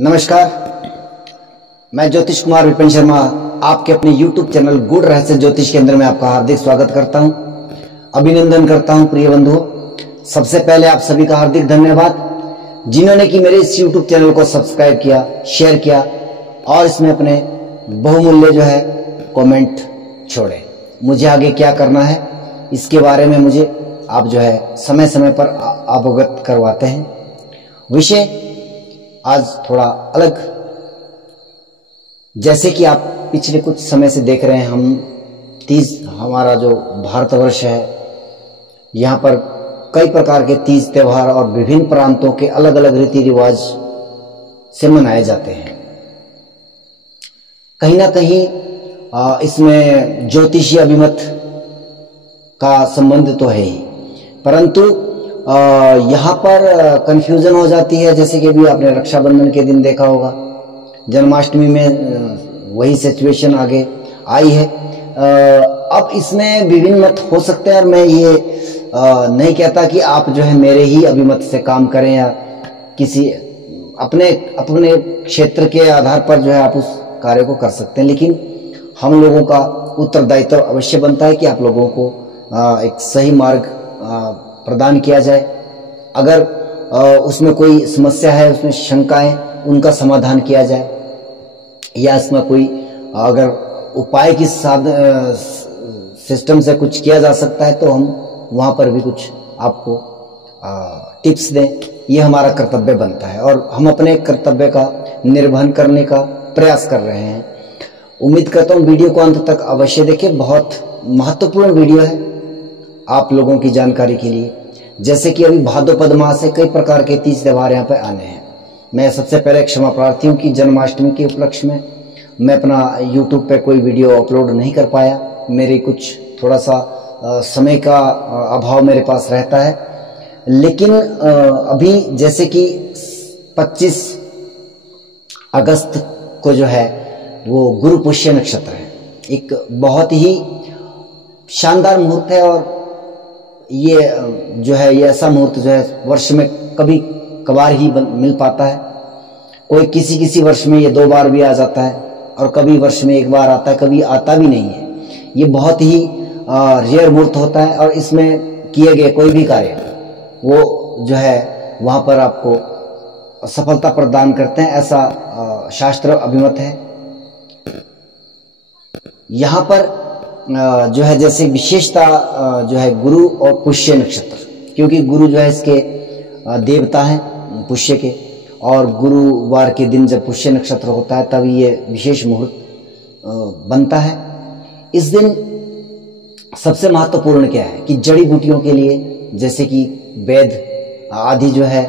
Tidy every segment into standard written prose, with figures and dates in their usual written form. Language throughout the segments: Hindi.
नमस्कार, मैं ज्योतिष कुमार विपिन शर्मा आपके अपने YouTube चैनल गुड रहस्य ज्योतिष केंद्र में आपका हार्दिक स्वागत करता हूं, अभिनंदन करता हूं। प्रिय बंधुओं, सबसे पहले आप सभी का हार्दिक धन्यवाद जिन्होंने कि मेरे इस YouTube चैनल को सब्सक्राइब किया, शेयर किया और इसमें अपने बहुमूल्य जो है कमेंट छोड़े। मुझे आगे क्या करना है इसके बारे में मुझे आप जो है समय समय पर अवगत करवाते हैं। विषय आज थोड़ा अलग, जैसे कि आप पिछले कुछ समय से देख रहे हैं, हमारा जो भारतवर्ष है, यहाँ पर कई प्रकार के तीज त्योहार और विभिन्न प्रांतों के अलग अलग रीति रिवाज से मनाए जाते हैं। कहीं ना कहीं इसमें ज्योतिषीय अभिमत का संबंध तो है ही, परंतु यहाँ पर कंफ्यूजन हो जाती है। जैसे कि अभी आपने रक्षाबंधन के दिन देखा होगा, जन्माष्टमी में वही सिचुएशन आगे आई है। अब इसमें विभिन्न मत हो सकते हैं और मैं ये नहीं कहता कि आप जो है मेरे ही अभिमत से काम करें या किसी अपने क्षेत्र के आधार पर जो है आप उस कार्य को कर सकते हैं, लेकिन हम लोगों का उत्तरदायित्व अवश्य बनता है कि आप लोगों को एक सही मार्ग प्रदान किया जाए। अगर उसमें कोई समस्या है, उसमें शंकाएं, उनका समाधान किया जाए, या इसमें कोई अगर उपाय की सिस्टम से कुछ किया जा सकता है तो हम वहां पर भी कुछ आपको टिप्स दें। ये हमारा कर्तव्य बनता है और हम अपने कर्तव्य का निर्वहन करने का प्रयास कर रहे हैं। उम्मीद करता हूँ वीडियो को अंत तक अवश्य देखें, बहुत महत्वपूर्ण वीडियो है आप लोगों की जानकारी के लिए। जैसे कि अभी भाद्रपद मास से कई प्रकार के तीज त्योहार यहाँ पे आने हैं। मैं सबसे पहले क्षमा प्रार्थी हूँ कि जन्माष्टमी के उपलक्ष्य में मैं अपना YouTube पे कोई वीडियो अपलोड नहीं कर पाया। मेरे कुछ थोड़ा सा समय का अभाव मेरे पास रहता है, लेकिन अभी जैसे कि 25 अगस्त को जो है वो गुरु पुष्य नक्षत्र है, एक बहुत ही शानदार मुहूर्त है। और ये जो है ये ऐसा मुहूर्त जो है वर्ष में कभी कभार ही मिल पाता है। कोई किसी वर्ष में ये 2 बार भी आ जाता है और कभी वर्ष में 1 बार आता है, कभी आता भी नहीं है। ये बहुत ही रेयर मुहूर्त होता है और इसमें किए गए कोई भी कार्य वो जो है वहां पर आपको सफलता प्रदान करते हैं, ऐसा शास्त्र अभिमत है। यहाँ पर जो है जैसे विशेषता जो है गुरु और पुष्य नक्षत्र, क्योंकि गुरु जो है इसके देवता हैं पुष्य के, और गुरुवार के दिन जब पुष्य नक्षत्र होता है तब ये विशेष मुहूर्त बनता है। इस दिन सबसे महत्वपूर्ण क्या है कि जड़ी बूटियों के लिए, जैसे कि वैद आदि जो है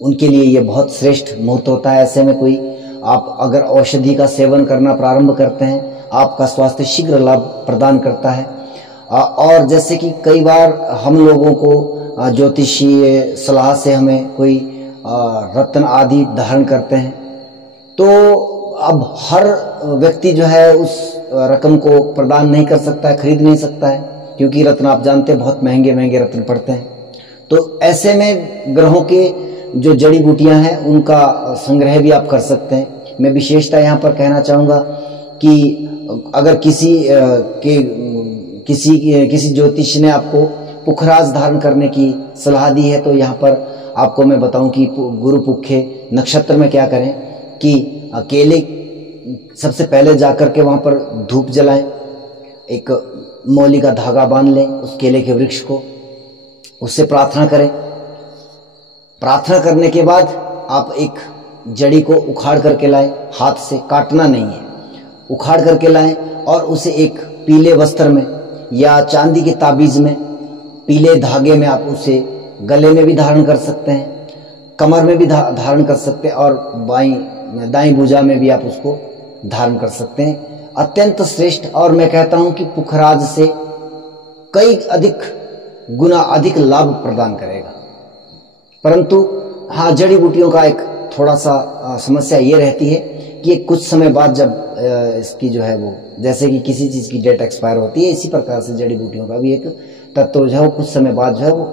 उनके लिए ये बहुत श्रेष्ठ मुहूर्त होता है। ऐसे में कोई आप अगर औषधि का सेवन करना प्रारंभ करते हैं, आपका स्वास्थ्य शीघ्र लाभ प्रदान करता है। और जैसे कि कई बार हम लोगों को ज्योतिषीय सलाह से हमें कोई रत्न आदि धारण करते हैं, तो अब हर व्यक्ति जो है उस रकम को प्रदान नहीं कर सकता है, खरीद नहीं सकता है, क्योंकि रत्न आप जानते हैं बहुत महंगे महंगे रत्न पड़ते हैं। तो ऐसे में ग्रहों के जो जड़ी बूटियां हैं उनका संग्रह भी आप कर सकते हैं। मैं विशेषता यहाँ पर कहना चाहूँगा कि अगर किसी ज्योतिष ने आपको पुखराज धारण करने की सलाह दी है, तो यहाँ पर आपको मैं बताऊं कि गुरु पुखे नक्षत्र में क्या करें कि केले सबसे पहले जाकर के वहां पर धूप जलाएं, एक मौली का धागा बांध लें उस केले के वृक्ष को, उससे प्रार्थना करें। प्रार्थना करने के बाद आप एक जड़ी को उखाड़ करके लाएं, हाथ से काटना नहीं है, उखाड़ करके लाएं और उसे एक पीले वस्त्र में या चांदी के ताबीज में, पीले धागे में आप उसे गले में भी धारण कर सकते हैं, कमर में भी धारण कर सकते हैं और दाईं भुजा में भी आप उसको धारण कर सकते हैं। अत्यंत श्रेष्ठ, और मैं कहता हूं कि पुखराज से कई गुना अधिक लाभ प्रदान करेगा। परंतु हाँ, जड़ी बूटियों का एक थोड़ा सा समस्या ये रहती है कि कुछ समय बाद जब इसकी जो है वो, जैसे कि किसी चीज की डेट एक्सपायर होती है, इसी प्रकार से जड़ी बूटियों का भी एक तत्व जो है वो कुछ समय बाद जो है वो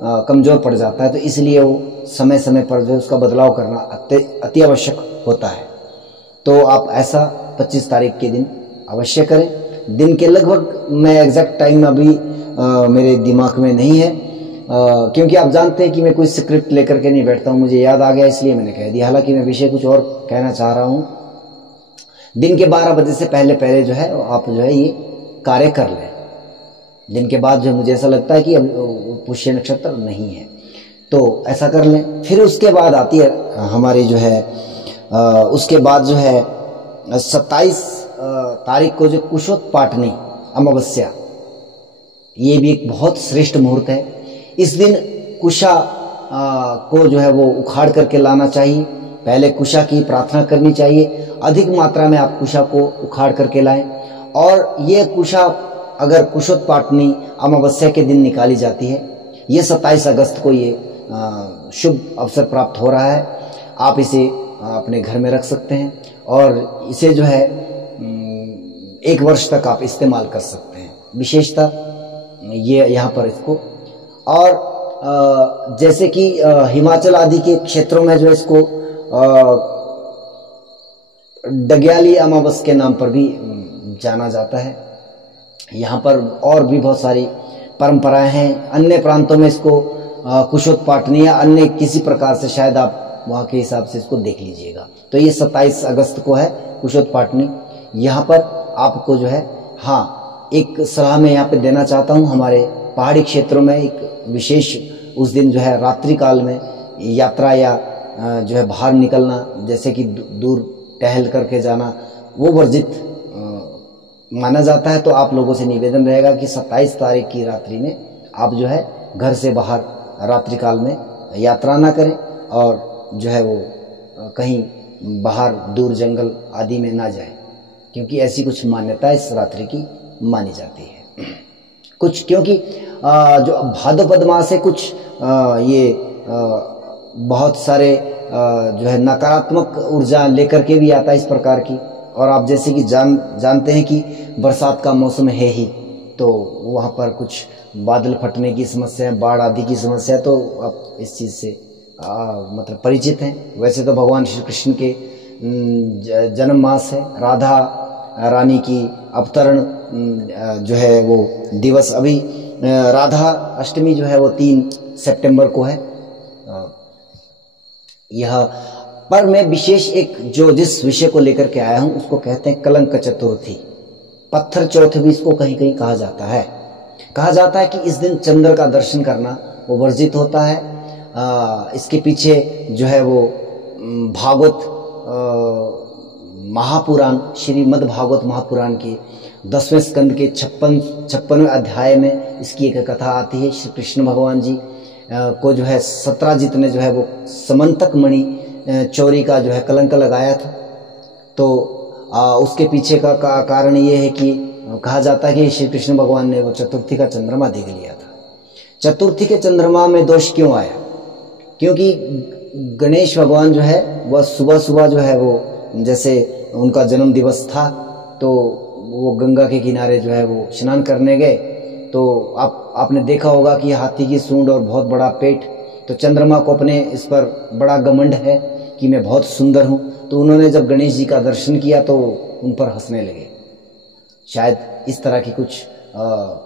कमज़ोर पड़ जाता है, तो इसलिए वो समय समय पर जो है उसका बदलाव करना अति आवश्यक होता है। तो आप ऐसा 25 तारीख के दिन अवश्य करें। दिन के लगभग, मैं एग्जैक्ट टाइम अभी मेरे दिमाग में नहीं है, क्योंकि आप जानते हैं कि मैं कोई स्क्रिप्ट लेकर के नहीं बैठता हूँ, मुझे याद आ गया इसलिए मैंने कह दिया। हालांकि मैं विषय कुछ और कहना चाह रहा हूँ। दिन के 12 बजे से पहले पहले जो है आप जो है ये कार्य कर लें। दिन के बाद जो मुझे ऐसा लगता है कि अब पुष्य नक्षत्र नहीं है, तो ऐसा कर लें। फिर उसके बाद आती है हमारी जो है उसके बाद जो है 27 तारीख को जो कुशोत्पाटनी अमावस्या, ये भी एक बहुत श्रेष्ठ मुहूर्त है। इस दिन कुशा को जो है वो उखाड़ करके लाना चाहिए। पहले कुशा की प्रार्थना करनी चाहिए, अधिक मात्रा में आप कुशा को उखाड़ करके लाएं। और ये कुशा अगर कुशोत्पाटनी अमावस्या के दिन निकाली जाती है, ये 27 अगस्त को ये शुभ अवसर प्राप्त हो रहा है। आप इसे अपने घर में रख सकते हैं और इसे जो है 1 वर्ष तक आप इस्तेमाल कर सकते हैं। विशेषता ये यहाँ पर इसको, और जैसे कि हिमाचल आदि के क्षेत्रों में जो इसको डग्याली अमावस के नाम पर भी जाना जाता है। यहाँ पर और भी बहुत सारी परंपराएं हैं। अन्य प्रांतों में इसको कुशोत्पाटनी या अन्य किसी प्रकार से शायद आप वहाँ के हिसाब से इसको देख लीजिएगा। तो ये 27 अगस्त को है कुशोत्पाटनी। यहाँ पर आपको जो है, हाँ, एक सलाह मैं यहाँ पे देना चाहता हूँ। हमारे पहाड़ी क्षेत्रों में एक विशेष उस दिन जो है रात्रि काल में यात्रा या जो है बाहर निकलना, जैसे कि दूर टहल करके जाना, वो वर्जित माना जाता है। तो आप लोगों से निवेदन रहेगा कि 27 तारीख की रात्रि में आप जो है घर से बाहर रात्रि काल में यात्रा ना करें और जो है वो कहीं बाहर दूर जंगल आदि में ना जाए, क्योंकि ऐसी कुछ मान्यता इस रात्रि की मानी जाती है। कुछ क्योंकि जो भाद्रपद मास है, कुछ ये बहुत सारे जो है नकारात्मक ऊर्जा लेकर के भी आता है इस प्रकार की। और आप जैसे कि जानते हैं कि बरसात का मौसम है ही, तो वहाँ पर कुछ बादल फटने की समस्या, बाढ़ आदि की समस्या, तो आप इस चीज़ से मतलब परिचित हैं। वैसे तो भगवान श्री कृष्ण के जन्म मास है, राधा रानी की अवतरण जो है वो दिवस, अभी राधा अष्टमी जो है वो 3 सितंबर को है। यह पर मैं विशेष एक जो जिस विषय को लेकर के आया हूं उसको कहते हैं कलंक चतुर्थी, पत्थर चौथ भी इसको कहीं कहीं कहा जाता है। कहा जाता है कि इस दिन चंद्र का दर्शन करना वो वर्जित होता है। इसके पीछे जो है वो भागवत महापुराण, श्रीमद् भागवत महापुराण के 10वें स्कंद के 56वें अध्याय में इसकी एक कथा आती है। श्री कृष्ण भगवान जी को जो है सत्राजित ने जो है वो समंतक मणि चोरी का जो है कलंक लगाया था। तो उसके पीछे का कारण ये है कि कहा जाता है कि श्री कृष्ण भगवान ने वो चतुर्थी का चंद्रमा देख लिया था। चतुर्थी के चंद्रमा में दोष क्यों आया? क्योंकि गणेश भगवान जो है वह सुबह सुबह जो है वो, जैसे उनका जन्म दिवस था, तो वो गंगा के किनारे जो है वो स्नान करने गए। तो आपने देखा होगा कि हाथी की सूंड और बहुत बड़ा पेट, तो चंद्रमा को अपने इस पर बड़ा घमंड है कि मैं बहुत सुंदर हूँ। तो उन्होंने जब गणेश जी का दर्शन किया तो उन पर हंसने लगे। शायद इस तरह की कुछ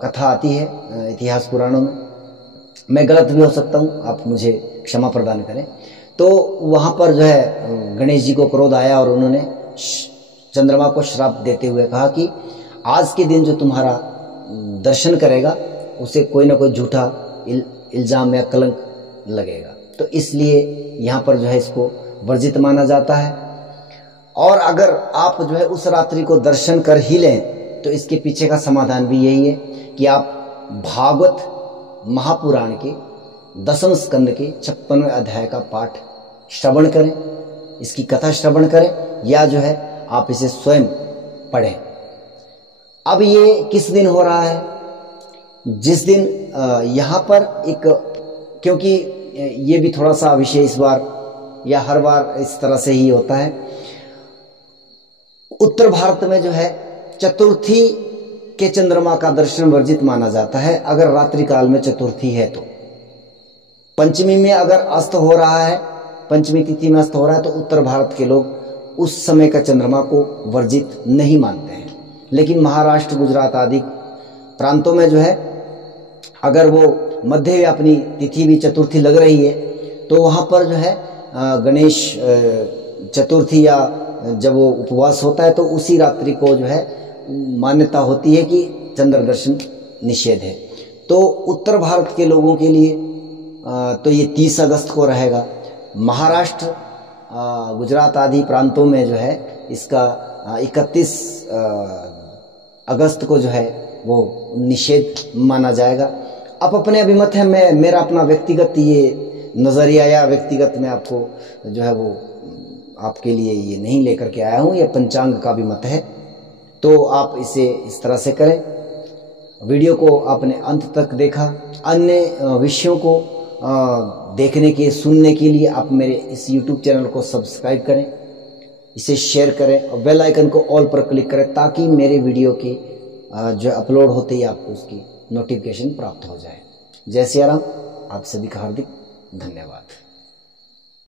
कथा आती है इतिहास पुराणों में। मैं गलत भी हो सकता हूँ, आप मुझे क्षमा प्रदान करें। तो वहाँ पर जो है गणेश जी को क्रोध आया और उन्होंने चंद्रमा को श्राप देते हुए कहा कि आज के दिन जो तुम्हारा दर्शन करेगा उसे कोई ना कोई झूठा इल्जाम या कलंक लगेगा। तो इसलिए यहाँ पर जो है इसको वर्जित माना जाता है। और अगर आप जो है उस रात्रि को दर्शन कर ही लें तो इसके पीछे का समाधान भी यही है कि आप भागवत महापुराण के 10वें स्कंद के 56वें अध्याय का पाठ श्रवण करें, इसकी कथा श्रवण करें, या जो है आप इसे स्वयं पढ़ें। अब ये किस दिन हो रहा है? जिस दिन यहाँ पर एक, क्योंकि ये भी थोड़ा सा विषय इस बार या हर बार इस तरह से ही होता है, उत्तर भारत में जो है चतुर्थी के चंद्रमा का दर्शन वर्जित माना जाता है अगर रात्रि काल में चतुर्थी है तो। पंचमी में अगर अस्त हो रहा है, पंचमी तिथि में अस्त हो रहा है, तो उत्तर भारत के लोग उस समय का चंद्रमा को वर्जित नहीं मानते हैं। लेकिन महाराष्ट्र, गुजरात आदि प्रांतों में जो है, अगर वो मध्य या अपनी तिथि भी चतुर्थी लग रही है, तो वहाँ पर जो है गणेश चतुर्थी या जब वो उपवास होता है तो उसी रात्रि को जो है मान्यता होती है कि चंद्र दर्शन निषेध है। तो उत्तर भारत के लोगों के लिए तो ये 30 अगस्त को रहेगा। महाराष्ट्र, गुजरात आदि प्रांतों में जो है इसका 31 अगस्त को जो है वो निषेध माना जाएगा। आप अपने अभिमत है, मेरा अपना व्यक्तिगत ये नज़रिया या व्यक्तिगत मैं आपको जो है वो आपके लिए ये नहीं लेकर के आया हूँ, ये पंचांग का भी मत है, तो आप इसे इस तरह से करें। वीडियो को आपने अंत तक देखा। अन्य विषयों को देखने के, सुनने के लिए आप मेरे इस YouTube चैनल को सब्सक्राइब करें, इसे शेयर करें और बेल आइकन को ऑल पर क्लिक करें, ताकि मेरे वीडियो के जो अपलोड होते ही आपको उसकी नोटिफिकेशन प्राप्त हो जाए। जय सिया राम। आप सभी का हार्दिक धन्यवाद।